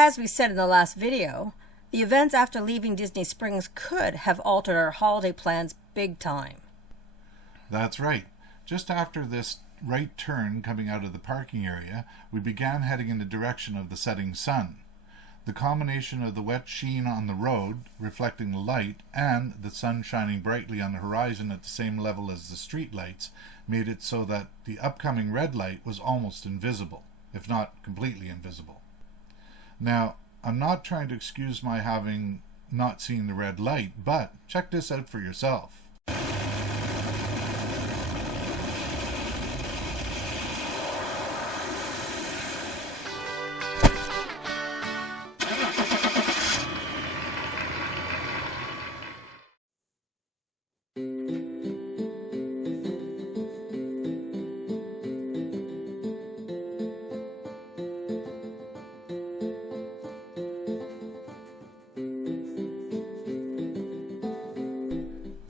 As we said in the last video, the events after leaving Disney Springs could have altered our holiday plans big time. That's right. Just after this right turn coming out of the parking area, we began heading in the direction of the setting sun. The combination of the wet sheen on the road, reflecting the light, and the sun shining brightly on the horizon at the same level as the street lights made it so that the upcoming red light was almost invisible, if not completely invisible. Now, I'm not trying to excuse my having not seen the red light, but check this out for yourself.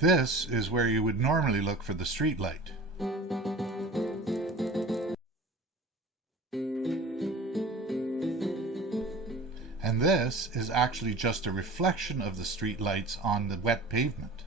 This is where you would normally look for the street light. And this is actually just a reflection of the street lights on the wet pavement.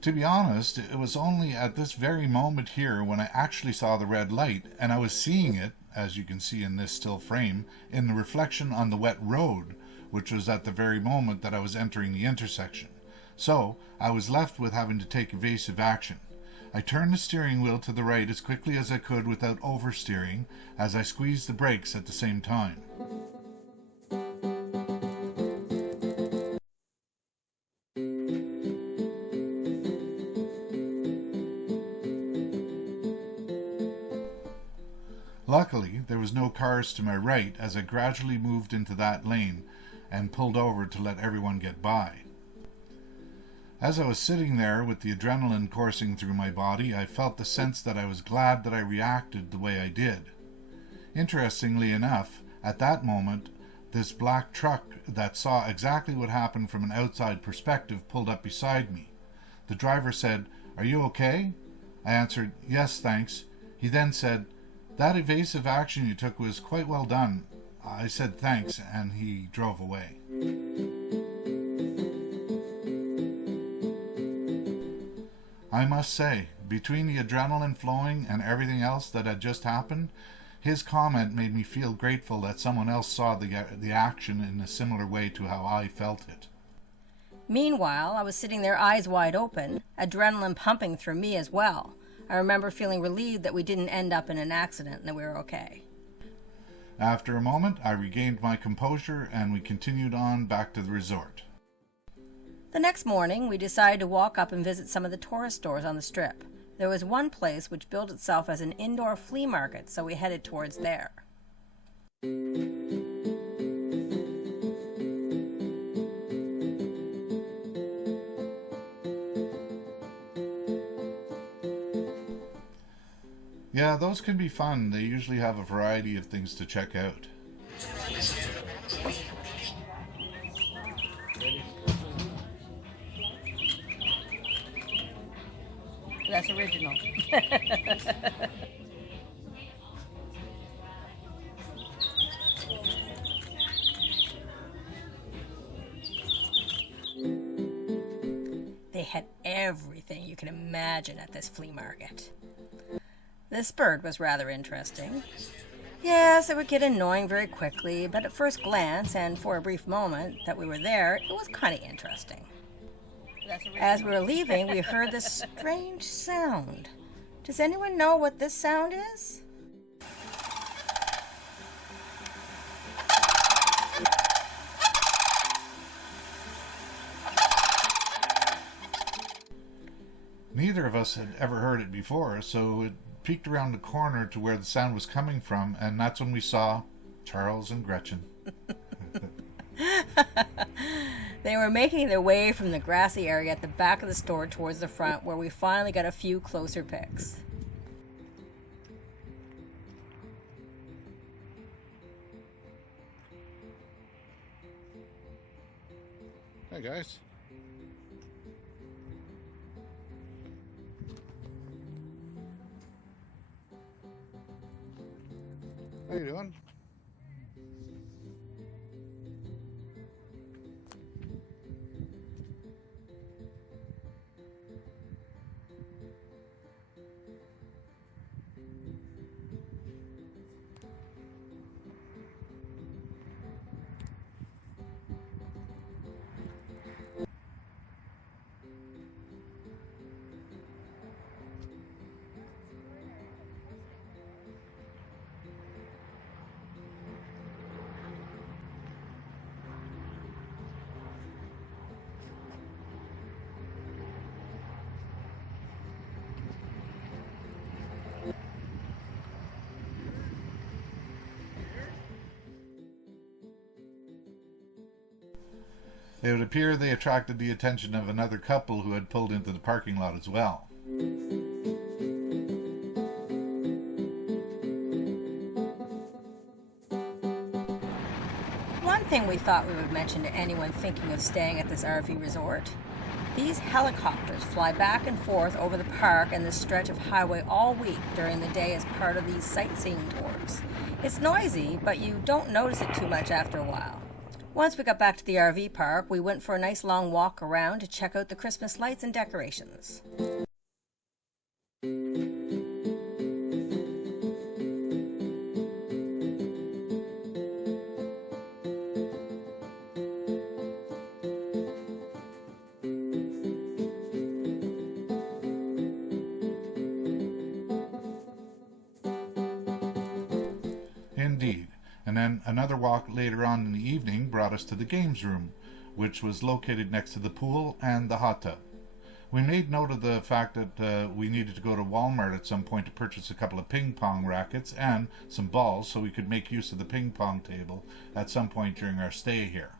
To be honest, it was only at this very moment here when I actually saw the red light, and I was seeing it, as you can see in this still frame, in the reflection on the wet road, which was at the very moment that I was entering the intersection. So I was left with having to take evasive action. I turned the steering wheel to the right as quickly as I could without oversteering, as I squeezed the brakes at the same time. Luckily, there was no cars to my right as I gradually moved into that lane and pulled over to let everyone get by. As I was sitting there with the adrenaline coursing through my body, I felt the sense that I was glad that I reacted the way I did. Interestingly enough, at that moment, this black truck that saw exactly what happened from an outside perspective pulled up beside me. The driver said, "Are you okay?" I answered, "Yes, thanks." He then said, "That evasive action you took was quite well done." I said thanks, and he drove away. I must say, between the adrenaline flowing and everything else that had just happened, his comment made me feel grateful that someone else saw the action in a similar way to how I felt it. Meanwhile, I was sitting there eyes wide open, adrenaline pumping through me as well. I remember feeling relieved that we didn't end up in an accident and that we were okay. After a moment, I regained my composure and we continued on back to the resort. The next morning, we decided to walk up and visit some of the tourist stores on the strip. There was one place which billed itself as an indoor flea market, so we headed towards there. Yeah, those can be fun. They usually have a variety of things to check out. That's original. They had everything you can imagine at this flea market. This bird was rather interesting. Yes, it would get annoying very quickly, but at first glance, and for a brief moment that we were there, it was kind of interesting. As we were leaving, we heard this strange sound. Does anyone know what this sound is? Neither of us had ever heard it before, so it peeked around the corner to where the sound was coming from, and that's when we saw Charles and Gretchen. They were making their way from the grassy area at the back of the store towards the front, where we finally got a few closer pics. Hi guys. How you doing? It would appear they attracted the attention of another couple who had pulled into the parking lot as well. One thing we thought we would mention to anyone thinking of staying at this RV resort: these helicopters fly back and forth over the park and this stretch of highway all week during the day as part of these sightseeing tours. It's noisy, but you don't notice it too much after a while. Once we got back to the RV park, we went for a nice long walk around to check out the Christmas lights and decorations. Indeed. And then another walk later on in the evening brought us to the games room, which was located next to the pool and the hot tub. We made note of the fact that we needed to go to Walmart at some point to purchase a couple of ping pong rackets and some balls so we could make use of the ping pong table at some point during our stay here.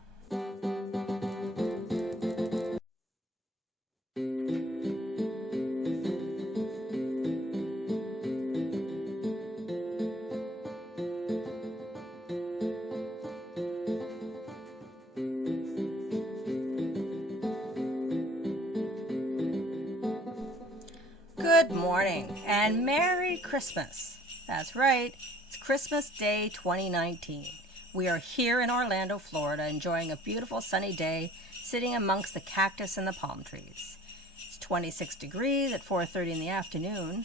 Good morning and Merry Christmas. That's right, it's Christmas Day 2019. We are here in Orlando, Florida, enjoying a beautiful sunny day, sitting amongst the cactus and the palm trees. It's 26 degrees at 4:30 in the afternoon.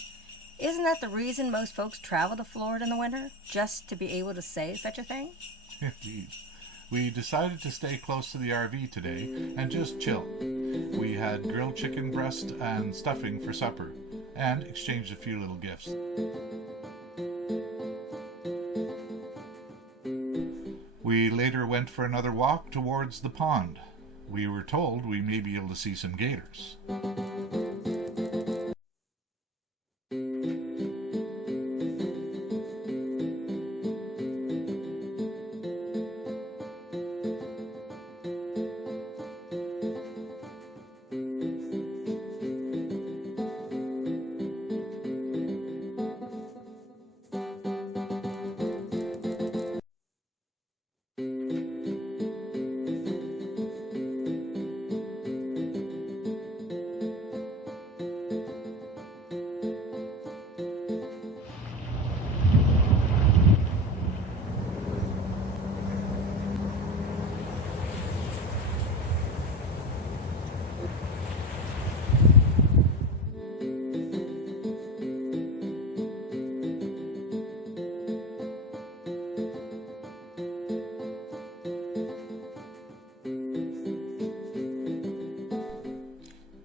Isn't that the reason most folks travel to Florida in the winter? Just to be able to say such a thing? Indeed. We decided to stay close to the RV today and just chill. We had grilled chicken breast and stuffing for supper and exchanged a few little gifts. We later went for another walk towards the pond. We were told we may be able to see some gators.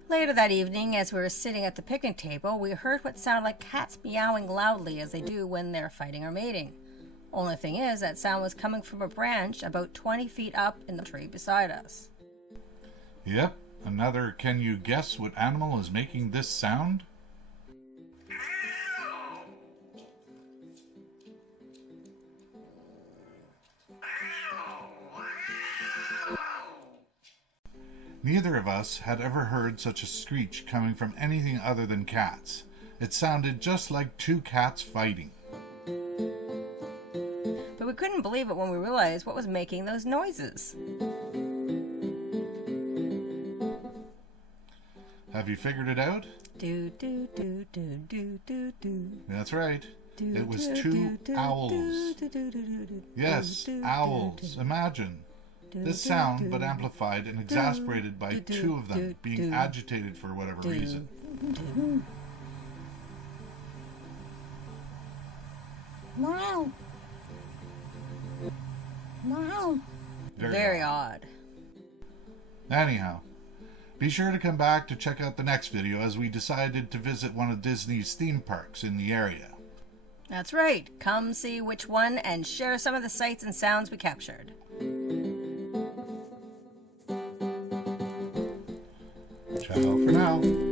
Later that evening, as we were sitting at the picnic table, we heard what sounded like cats meowing loudly as they do when they're fighting or mating. Only thing is, that sound was coming from a branch about 20 feet up in the tree beside us. Yep, another can you guess what animal is making this sound? Neither of us had ever heard such a screech coming from anything other than cats. It sounded just like two cats fighting. But we couldn't believe it when we realized what was making those noises. Have you figured it out? Do, do, do, do, do, do, do. That's right. It was two owls. Yes, owls. Imagine. This sound, but amplified and exasperated by two of them being agitated for whatever reason. Wow. Wow. Very odd. Anyhow, be sure to come back to check out the next video as we decided to visit one of Disney's theme parks in the area. That's right. Come see which one and share some of the sights and sounds we captured. Ciao for now.